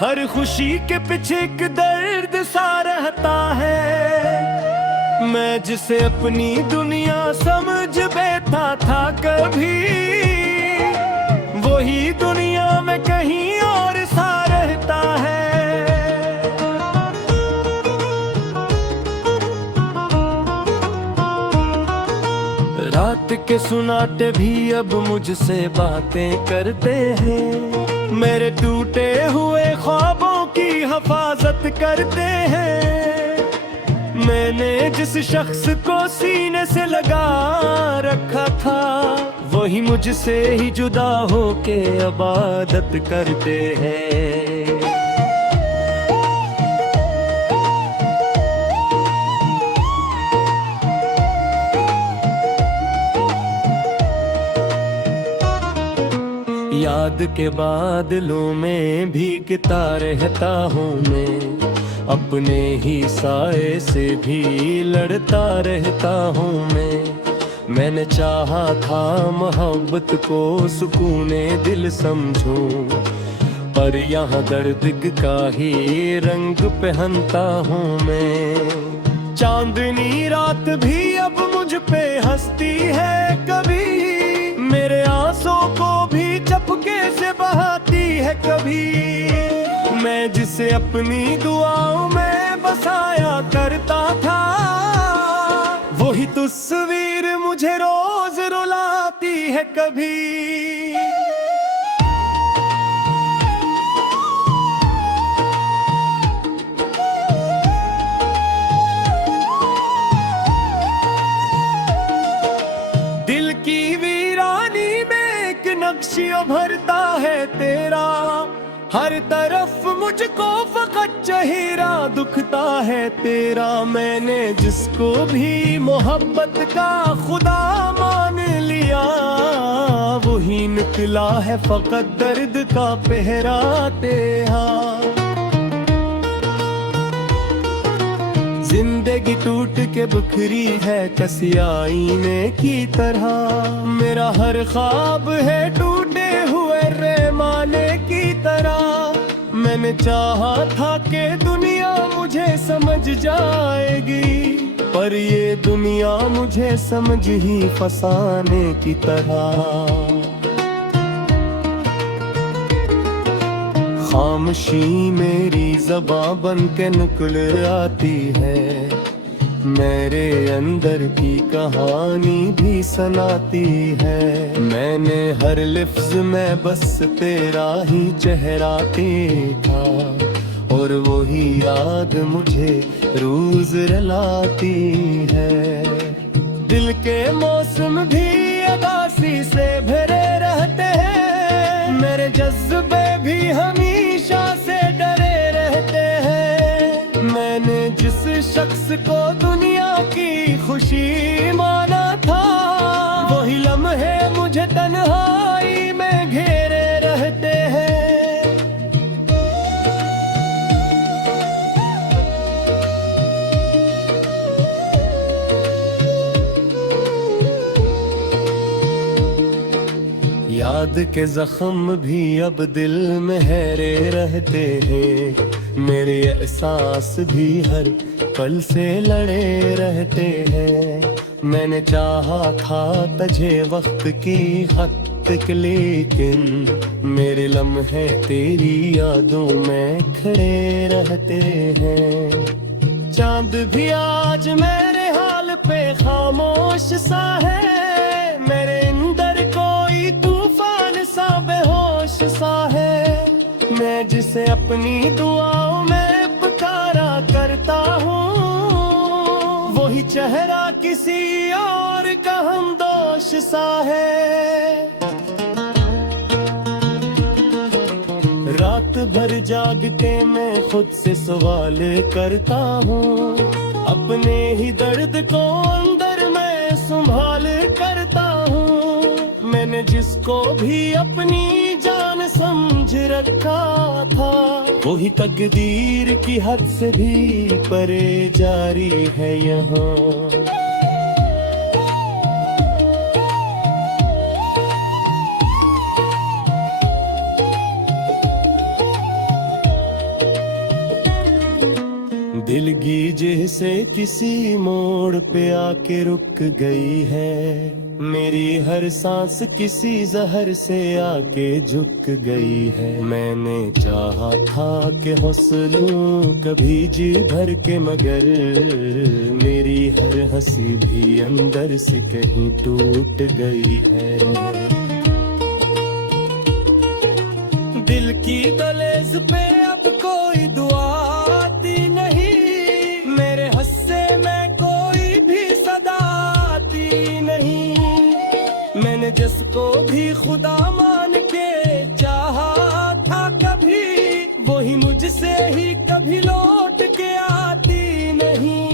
हर खुशी के पीछे एक दर्द सा रहता है। मैं जिसे अपनी दुनिया समझ बैठा था कभी, वही दुनिया में कहीं और सा रहता है। रात के सुनाटे भी अब मुझसे बातें करते हैं, मेरे टूटे हुए ख्वाबों की हिफाजत करते हैं। मैंने जिस शख्स को सीने से लगा रखा था, वही मुझसे ही जुदा होके इबादत करते हैं। याद के बादलों में भीगता रहता हूँ मैं, अपने ही साए से भी लड़ता रहता हूँ मैं। मैंने चाहा था मोहब्बत को सुकूने दिल समझूं, पर यहाँ दर्द का ही रंग पहनता हूँ मैं। चांदनी रात भी अब मुझ पे हंसती है कभी, मेरे आंसू को भी चपके से बहाती है कभी। मैं जिसे अपनी दुआओं में बसाया करता था, वही तस्वीर मुझे रोज रुलाती है कभी। दिल की वीरानी में एक नक्शिया भरता है तेरा, हर तरफ मुझको फकत चेहरा दुखता है तेरा। मैंने जिसको भी मोहब्बत का खुदा मान लिया, वही निकला है फकत दर्द का पहरा तेरा। जिंदगी टूट के बिखरी है कसी आईने की तरह, मेरा हर ख्वाब है टूटे हुए रेमाने की तरह। मैंने चाहा था कि दुनिया मुझे समझ जाएगी, पर ये दुनिया मुझे समझ ही फसाने की तरह। खामोशी मेरी ज़बां बन के निकल आती है, मेरे अंदर की कहानी भी सुनाती है। मैंने हर लफ्ज में बस तेरा ही चेहरा देखा, और वही याद मुझे रोज रुलाती है। दिल के मौसम भी उदासी से भरे रहते हैं, मेरे जज्बे भी हमेशा से डरे रहते हैं। मैंने जिस शख्स को दुनिया की खुशी माना था, वही लम्हे मुझे तन्हाई में घेरे रहते हैं। याद के जख्म भी अब दिल में गहरे रहते हैं, मेरे एहसास भी हर पल से लड़े रहते हैं। मैंने चाहा था तुझे वक्त की हद तक, लेकिन मेरे लम्हे तेरी यादों में खड़े रहते हैं। चांद भी आज मेरे हाल पे खामोश सा है, मेरे अंदर कोई तूफान सा बेहोश सा है। मैं जिसे अपनी दुआओं में पुकारा करता हूँ, वही चेहरा किसी और का हमदोश सा है। रात भर जाग के मैं खुद से सवाल करता हूँ, अपने ही दर्द को अंदर में संभाल करता हूँ। मैंने जिसको भी अपनी जान समझ रखा था, वही तकदीर की हद से भी परे जारी है यहाँ। दिल गीजे से किसी मोड़ पे आके रुक गई है, मेरी हर सांस किसी जहर से आके झुक गई है। मैंने चाहा था कि हौसलों कभी जी भर के, मगर मेरी हर हंसी भी अंदर से कहीं टूट गई है। दिल की दहलीज पे अब कोई दुआ आती नहीं, मेरे हस्से में कोई भी सदा आती नहीं। मैंने जिसको भी खुदा मान के चाहा था कभी, वही मुझसे ही कभी लौट के आती नहीं।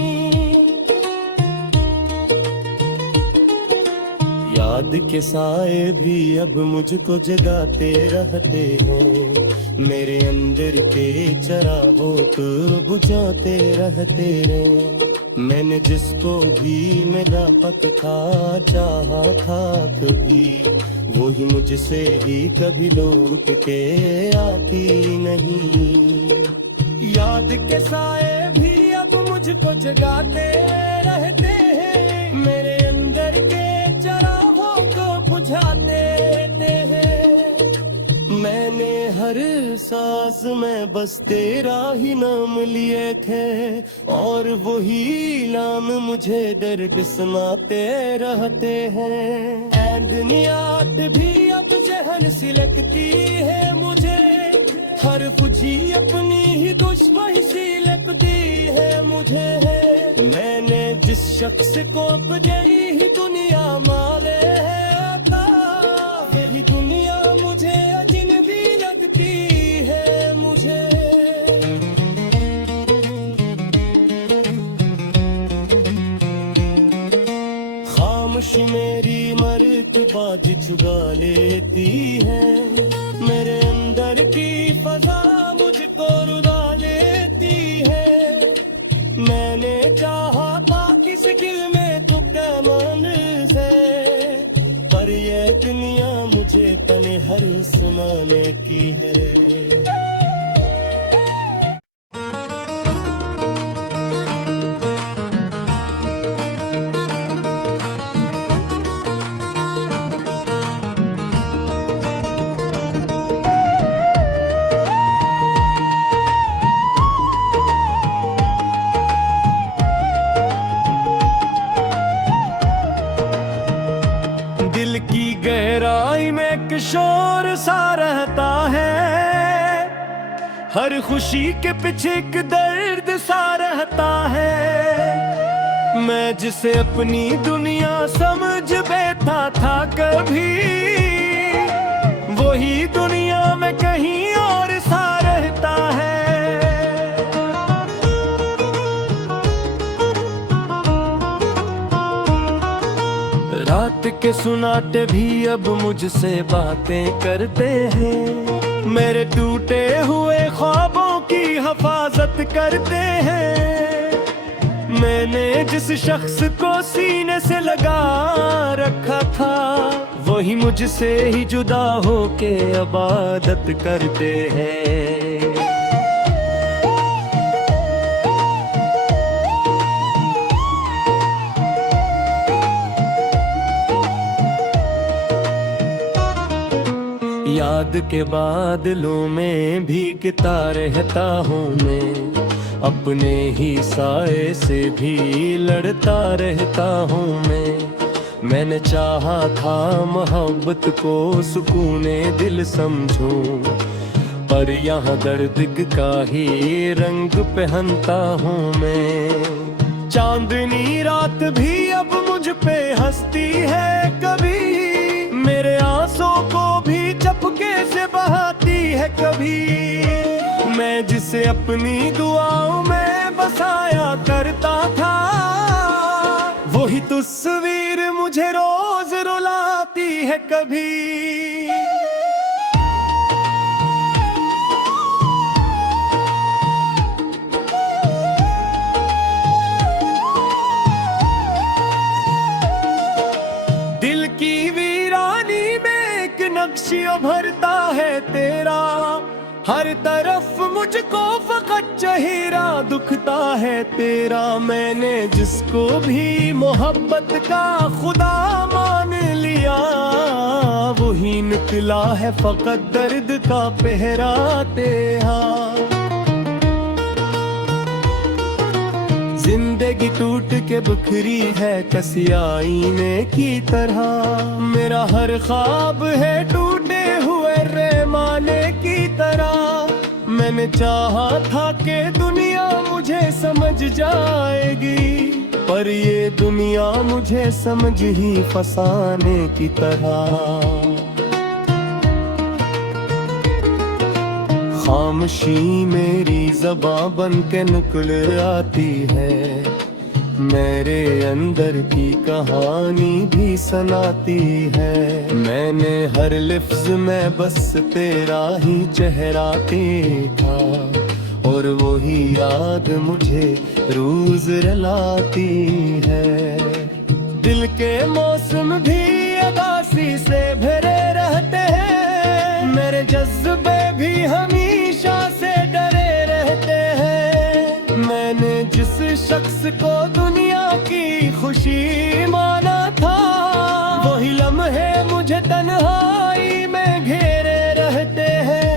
याद के साए भी अब मुझको जगाते रहते हैं, मेरे अंदर के चिरागों को बुझाते रहते हैं। मैंने जिसको भी मेरा पक्का चाहा था कभी, वही मुझसे ही कभी लौट के आती नहीं। याद के साए भी अब मुझको जगाते रहते हैं, मेरे अंदर के चिरागों को बुझाते हैं। मैंने हर सांस में बस तेरा ही नाम लिए थे, और वही नाम मुझे दर्द सुनाते रहते हैं। ऐ दुनिया भी अब जहन सी लगती है मुझे, हर खुशी अपनी ही दुश्मन सी लगती है मुझे। मैंने जिस शख्स को अपनी ही दुनिया माने है था, यही दुनिया मुझे अजनबी लगती है मुझे। खामोशी मेरी मर्तबा चुगा लेती है, मेरे अंदर की फजा मुझको रुला लेती है। मैंने चाहा था किस दिल में तो पैमान से, पर ये दुनिया मुझे पने हर सुनाने की है। दिल की गहराई में किशोर सा रहता है, हर खुशी के पीछे एक दर्द सा रहता है। मैं जिसे अपनी दुनिया समझ बैठा था कभी, वही दुनिया में कहीं और सा रहता है। रात के सुनाटे भी अब मुझसे बातें करते हैं, मेरे टूटे हुए ख्वाबों की हिफाजत करते हैं। मैंने जिस शख्स को सीने से लगा रखा था, वही मुझसे ही जुदा होके इबादत करते हैं। याद के बादलों में भीगता रहता हूँ मैं, अपने ही साए से भी लड़ता रहता हूँ मैं। मैंने चाहा था मोहब्बत को सुकूने दिल समझूं, पर यहाँ दर्द का ही रंग पहनता हूँ मैं। चांदनी रात भी अब मुझ पे हंसती है कभी, मेरे आंसू को भी चपके से बहाती है कभी। मैं जिसे अपनी दुआओं में बसाया करता था, वही तस्वीर मुझे रोज रुलाती है कभी। दिल की वीरानी में एक नक्श भरता है तेरा, हर तरफ मुझको फकर कच्चा हीरा दुखता है तेरा। मैंने जिसको भी मोहब्बत का खुदा मान लिया, वही निकला है फकत दर्द का पहरा तेरा। जिंदगी टूट के बिखरी है कसी आईने की तरह। मेरा हर ख्वाब है टूटे हुए रेमाने की तरह। मैंने चाहा था कि दुनिया मुझे समझ जाएगी, पर ये दुनिया मुझे समझ ही फसाने की तरह। खामोशी मेरी ज़बां बन के निकल आती है, मेरे अंदर की कहानी भी सुनाती है। मैंने हर लफ्ज़ में बस तेरा ही चेहरा देखा, और वही याद मुझे रोज रुलाती है। दिल के मौसम भी उदासी से भरे रहते हैं, मेरे जज्बे भी हमेशा से डरे रहते हैं। मैंने जिस शख्स को दुनिया की खुशी माना था, वही लम्हे मुझे तन्हाई में घेरे रहते हैं।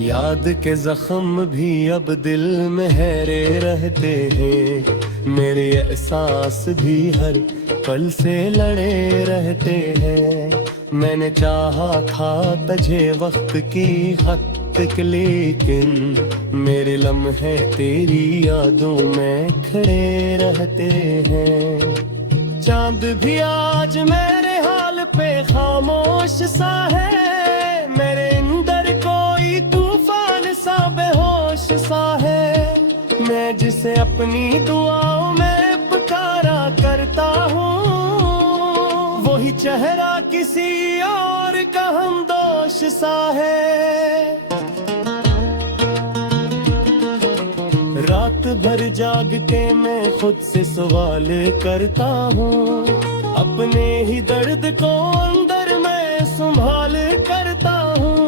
याद के जख्म भी अब दिल में गहरे रहते हैं, मेरे एहसास भी हर पल से लड़े रहते हैं। मैंने चाहा था तुझे वक्त की हद तक, लेकिन मेरे लम्हे तेरी यादों में खड़े रहते हैं। चांद भी आज मेरे हाल पे खामोश सा है, मेरे अंदर कोई तूफान सा बेहोश सा है। मैं जिसे अपनी दुआओं में पुकारा करता हूँ, वही चेहरा किसी और का हमदोश सा है। रात भर जाग के मैं खुद से सवाल करता हूँ, अपने ही दर्द को अंदर में संभाल करता हूँ।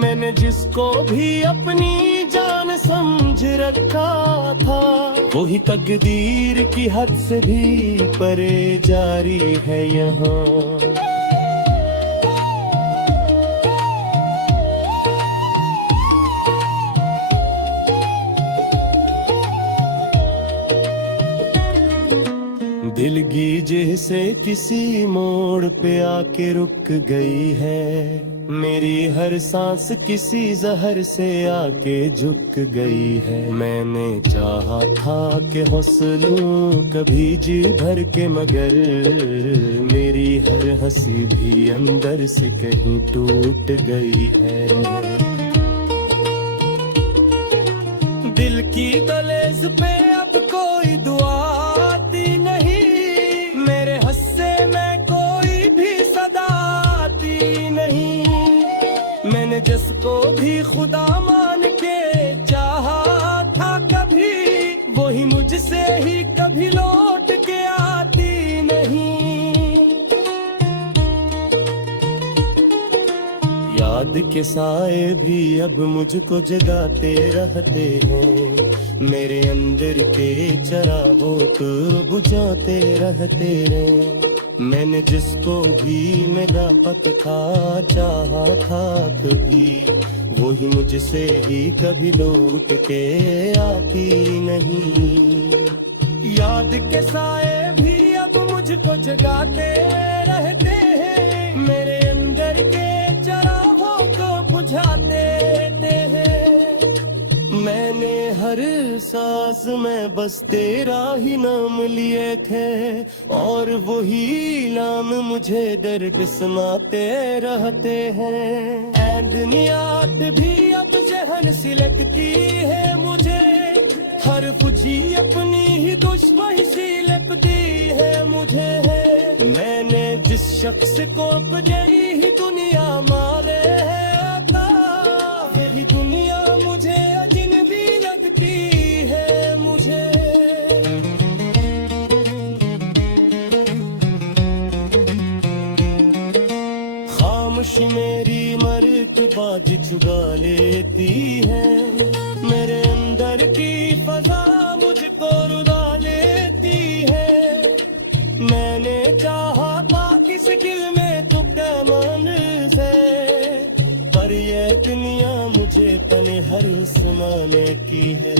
मैंने जिसको भी अपनी जान समझ रखा था, वही तकदीर की हद से भी परे जारी है यहाँ। दिलगी जैसे किसी मोड़ पे आके रुक गई है, मेरी हर सांस किसी जहर से आके झुक गई है। मैंने चाहा था कि हौसलों कभी जी भर के, मगर मेरी हर हंसी भी अंदर से कहीं टूट गई है। दिल की दहलीज पे अब कोई दुआ आती नहीं, मेरे हस्से में कोई भी सदा आती नहीं। मैंने जिसको भी खुदा मान के चाहा था कभी, वही मुझसे ही कभी लौट के आती नहीं। याद के साए भी अब मुझको जगाते रहते हैं, मेरे अंदर के चरागों को बुझाते रहते हैं। मैंने जिसको भी मेरा पक था चाहा था कभी, वही मुझसे ही कभी लौट के आती नहीं। याद के साए भी अब मुझको जगाते रहते हैं, मेरे अंदर के चरागों को बुझाते रहते हैं। मैंने हर सांस में बस तेरा ही नाम लिए थे, और वही नाम मुझे दर्द सुनाते रहते हैं। ऐ दुनिया भी अब जहन सी लगती है मुझे, हर खुशी अपनी ही दुश्मनी सी लगती है मुझे। मैंने जिस शख्स को बजाई ही दुनिया मारे है था, यही दुनिया मुझे अजनबी लगती है मुझे। आज चुरा लेती है। मेरे अंदर की फजा मुझको रुला लेती है। मैंने चाहा था किस दिल में तो पैमान से, पर ये दुनिया मुझे पने हर सुनाने की है।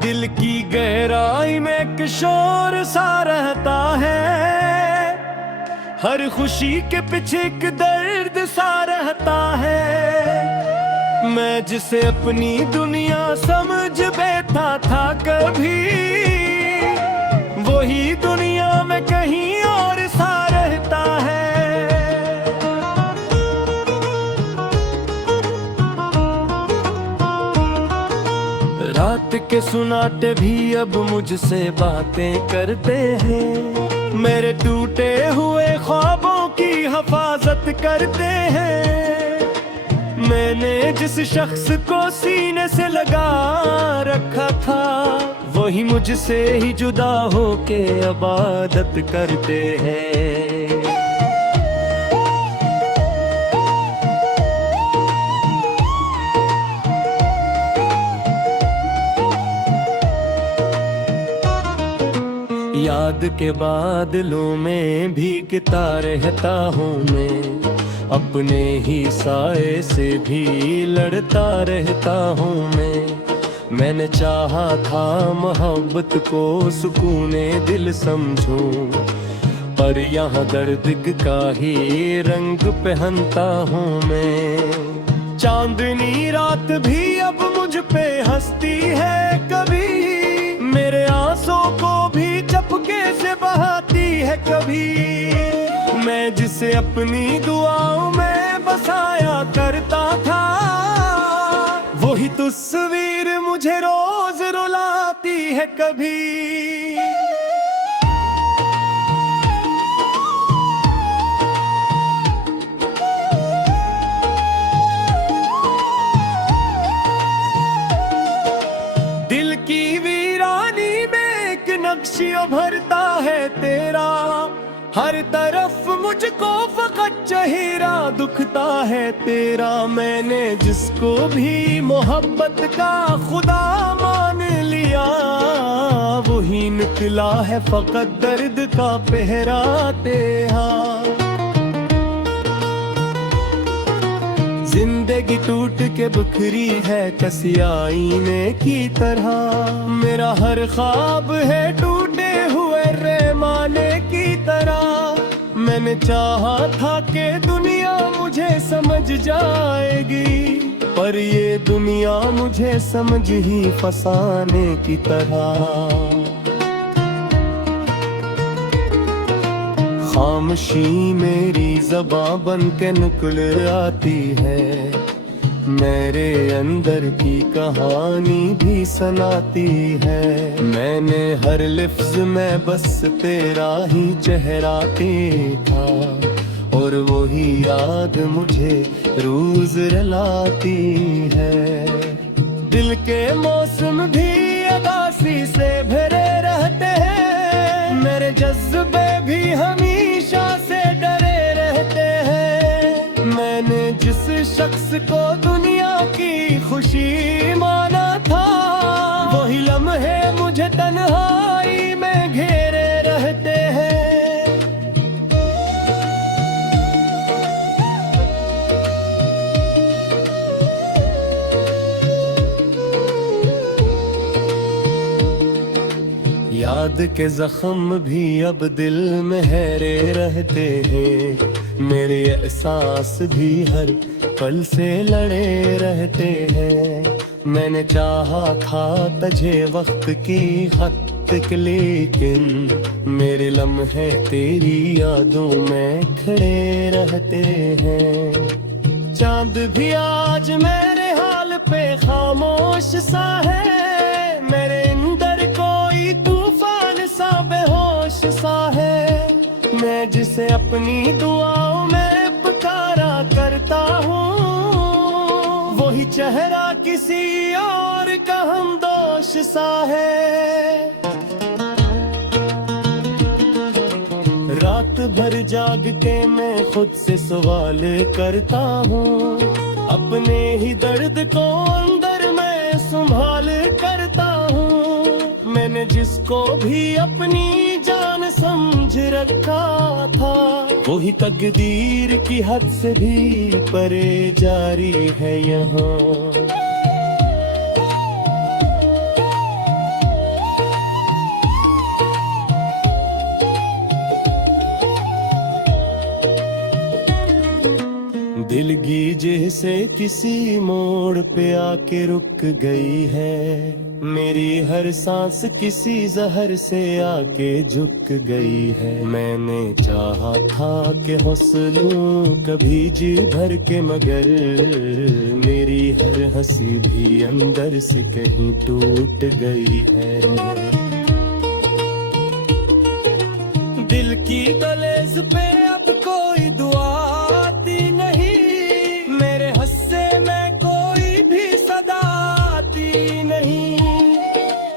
दिल की गहराई में किशोर सा रहता है, हर खुशी के पीछे एक दर्द सा रहता है। मैं जिसे अपनी दुनिया समझ बैठा था कभी, वही दुनिया में कहीं और सा रहता है। रात के सुनाटे भी अब मुझसे बातें करते हैं, मेरे टूटे हुए ख्वाबों की हिफाजत करते हैं। मैंने जिस शख्स को सीने से लगा रखा था, वही मुझसे ही जुदा होके इबादत करते हैं। याद के बादलों में भीगता रहता हूँ मैं, अपने ही साए से भी लड़ता रहता हूँ मैं। मैंने चाहा था मोहब्बत को सुकूने दिल समझूं, पर यहाँ दर्द का ही रंग पहनता हूँ मैं। चांदनी रात भी अब मुझ पे हंसती है कभी, मेरे आंसू को भी चपके से बहाती है कभी। मैं जिसे अपनी दुआओं में बसाया करता था, वही तस्वीर मुझे रोज रुलाती है कभी। दिल की वीरानी में एक नक्शिया भरता है तेरा, हर तरफ मुझको फकत चेहरा दुखता है तेरा। मैंने जिसको भी मोहब्बत का खुदा मान लिया, वही निकला है फकत दर्द का पहरा तेरा। जिंदगी टूट के बिखरी है कसी आईने की तरह, मेरा हर ख्वाब है टूटे हुए पैमाने की तरह। मैंने चाहा था कि दुनिया मुझे समझ जाएगी, पर ये दुनिया मुझे समझ ही फसाने की तरह। खामोशी मेरी ज़बां बन के निकल आती है, मेरे अंदर की कहानी भी सुनाती है। मैंने हर लफ्ज़ में बस तेरा ही चेहरा देखा, और वही याद मुझे रोज रुलाती है। दिल के मौसम भी उदासी से भरे रहते हैं, मेरे जज्बे भी हमेशा से डरे रहते हैं। मैंने जिस शख्स को दुनिया की खुशी माना था, वही लम्हे मुझे तन्हाई में घेरे रहते हैं। याद के जख्म भी अब दिल में हैरे रहते हैं, मेरे एहसास भी हर पल से लड़े रहते हैं। मैंने चाहा था तुझे वक्त की हद तक, लेकिन मेरे लम्हे तेरी यादों में खड़े रहते हैं। चांद भी आज मेरे हाल पे खामोश सा है, मेरे अंदर सा है, मैं जिसे अपनी दुआओं में पुकारा करता हूँ, वही चेहरा किसी और का हमदोश सा है। रात भर जाग के मैं खुद से सवाल करता हूँ, अपने ही दर्द को अंदर मैं संभाल करता हूँ। मैंने जिसको भी अपनी जान समझ रखा था, वही तकदीर की हद से भी परे जारी है यहाँ। दिल की से किसी मोड़ पे आके रुक गई है, मेरी हर सांस किसी जहर से आके झुक गई है। मैंने चाहा था कि हौसलों कभी जी भर के, मगर मेरी हर हंसी भी अंदर से कहीं टूट गई है। दिल की दहलीज पे अब कोई दुआ आती नहीं, मेरे हस्से में कोई भी सदा आती नहीं।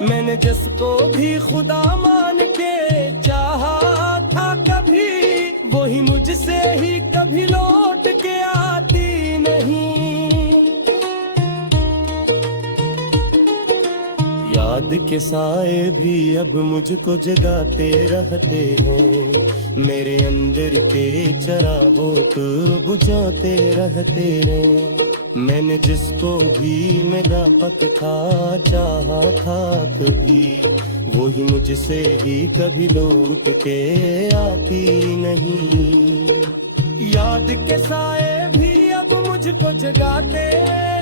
मैंने जिसको भी खुदा मान के चाहा था कभी, वही मुझसे ही कभी लौट के आती नहीं। याद के साए भी अब मुझको जगाते रहते हैं, मेरे अंदर के चरागों को बुझाते रहते हैं। मैंने जिसको भी मेरा पक था चाहा था कभी, वही मुझसे ही कभी लौट के आती नहीं। याद के साए भी अब मुझको जगाते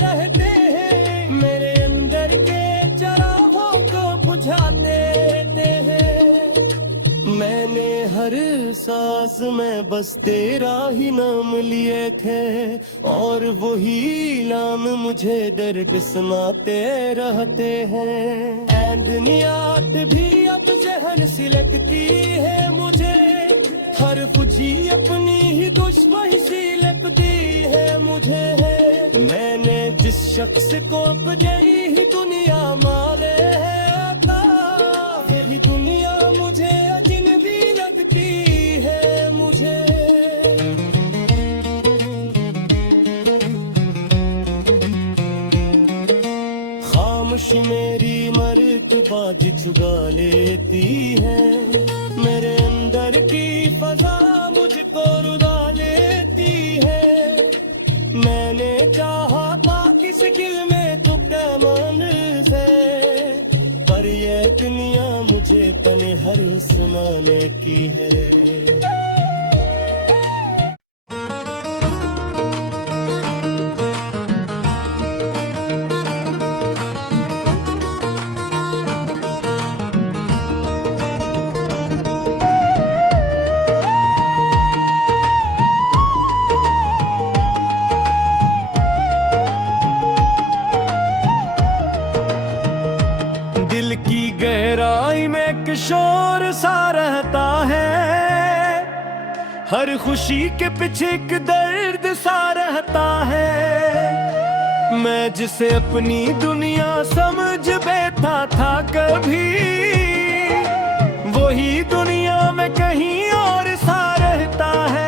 रहते हैं, मेरे अंदर के चरागों को बुझाते रहते हैं। मैंने हर सांस में बस तेरा ही नाम लिए थे, और वही नाम मुझे दर्द सुनाते रहते हैं। दुनियात भी अब जहन सी लगती है मुझे, हर खुशी अपनी ही दुश्मनी सी लगती है मुझे। मैंने जिस शख्स को अपनी ही दुनिया माने है था, यही दुनिया मुझे अजनबी लगती है मुझे। खामोशी मेरी मर्तबाजी चुरा लेती है, मेरे अंदर की फजा मुझको रुला लेती है। मैंने चाहा था किस दिल में तो पैमान से, पर ये दुनिया मुझे पने हर सुनाने की है। दिल की गहराई में किशोर सा रहता है, हर खुशी के पीछे एक दर्द सा रहता है। मैं जिसे अपनी दुनिया समझ बैठा था कभी, वही दुनिया में कहीं और सा रहता है।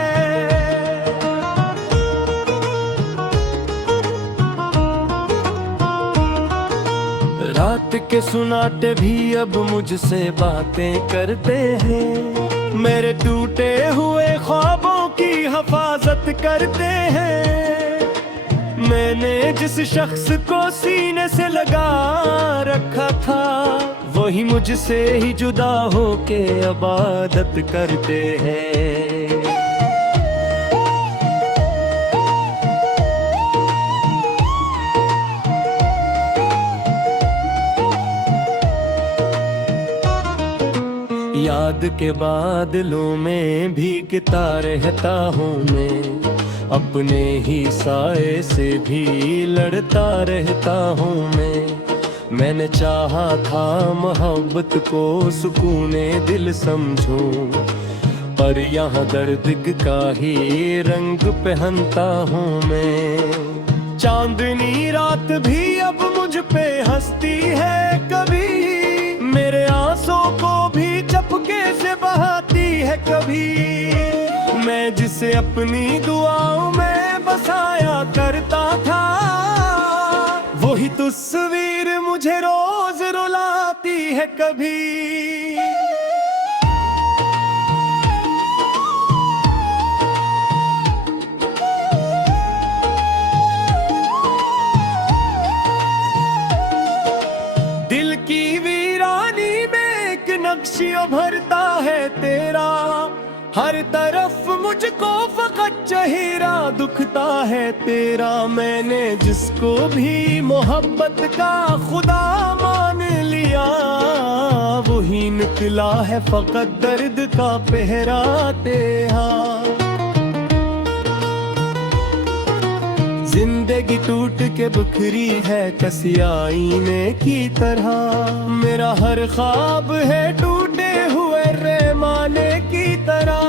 रात के सुनाटे भी अब मुझसे बातें करते हैं, मेरे टूटे हुए ख्वाबों की हिफाजत करते हैं। मैंने जिस शख्स को सीने से लगा रखा था, वही मुझसे ही जुदा होके इबादत करते हैं। याद के बादलों में भीगता रहता हूँ मैं, अपने ही साए से भी लड़ता रहता हूँ मैं। मैंने चाहा था मोहब्बत को सुकूने दिल समझूं, पर यहाँ दर्द का ही रंग पहनता हूँ मैं। चांदनी रात भी अब मुझ पे हंसती है कभी, मेरे आंसू को भी चपके से बहाती है कभी। मैं जिसे अपनी दुआओं में बसाया करता था, वही तस्वीर मुझे रोज रुलाती है कभी। दिल की वीरानी में एक नक्शिया भरता है तेरा, हर तरफ मुझको फकत चेहरा दुखता है तेरा। मैंने जिसको भी मोहब्बत का खुदा मान लिया, वही निकला है फकत दर्द का पहरा तेरा। जिंदगी टूट के बिखरी है कसी आईने की तरह, मेरा हर ख्वाब है टूटे हुए रेमाने की तरह।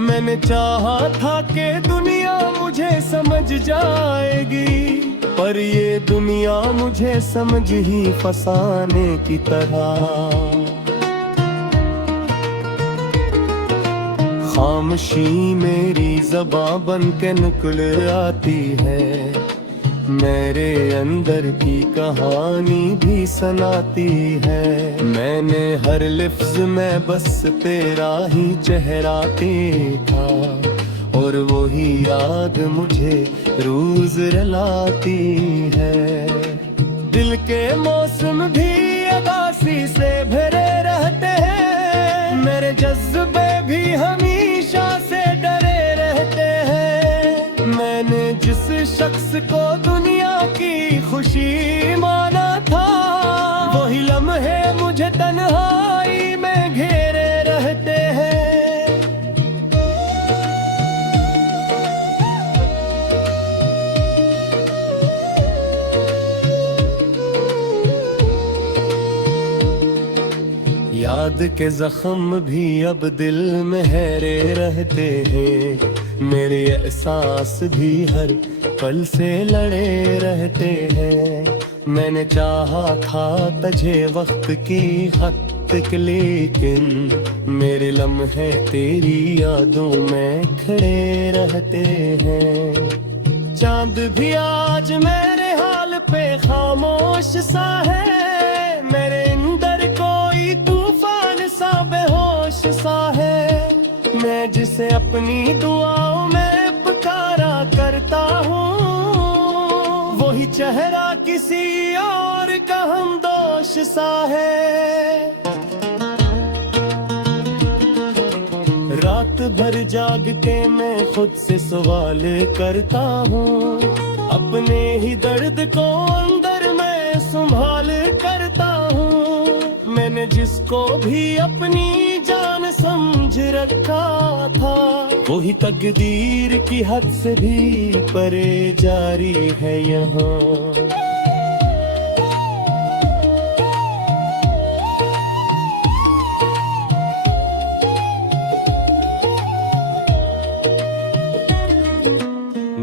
मैंने चाहा था कि दुनिया मुझे समझ जाएगी, पर ये दुनिया मुझे समझ ही फसाने की तरह। खामोशी मेरी ज़बां बन के निकल आती है, मेरे अंदर की कहानी भी सुनाती है। मैंने हर लफ्ज में बस तेरा ही चेहरा देखा, और वही याद मुझे रोज रुलाती है। दिल के मौसम भी उदासी से भरे रहते हैं, मेरे जज्बे भी हमेशा से डरे रहते हैं। मैंने जिस शख्स को दुनिया की खुशी माना था, वही लम्हे मुझे तन्हाई में घेरे रहते हैं। याद के जख्म भी अब दिल में गहरे रहते हैं, मेरे एहसास भी हर पल से लड़े रहते हैं। मैंने चाहा था तुझे वक्त की हद तक, लेकिन मेरे लम्हे तेरी यादों में खड़े रहते हैं। चांद भी आज मेरे हाल पे खामोश सा है, मेरे अंदर कोई तूफान सा बेहोश सा है। मैं जिसे अपनी दुआओं में पुकारा करता हूँ, वही चेहरा किसी और का हमदोश सा है। रात भर जाग के मैं खुद से सवाल करता हूँ, अपने ही दर्द को अंदर में संभाल करता हूँ। मैंने जिसको भी अपनी जान समझ रखा था, वही तकदीर की हद से भी परे जारी है यहाँ।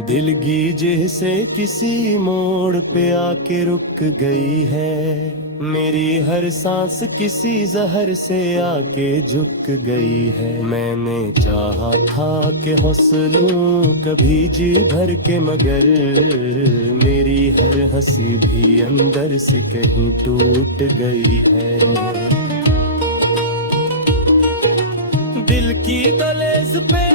दिल गीजे से किसी मोड़ पे आके रुक गई है, मेरी हर सांस किसी जहर से आके झुक गई है। मैंने चाहा था कि हौसलों कभी जी भर के, मगर मेरी हर हंसी भी अंदर से कहीं टूट गई है। दिल की दहलीज पे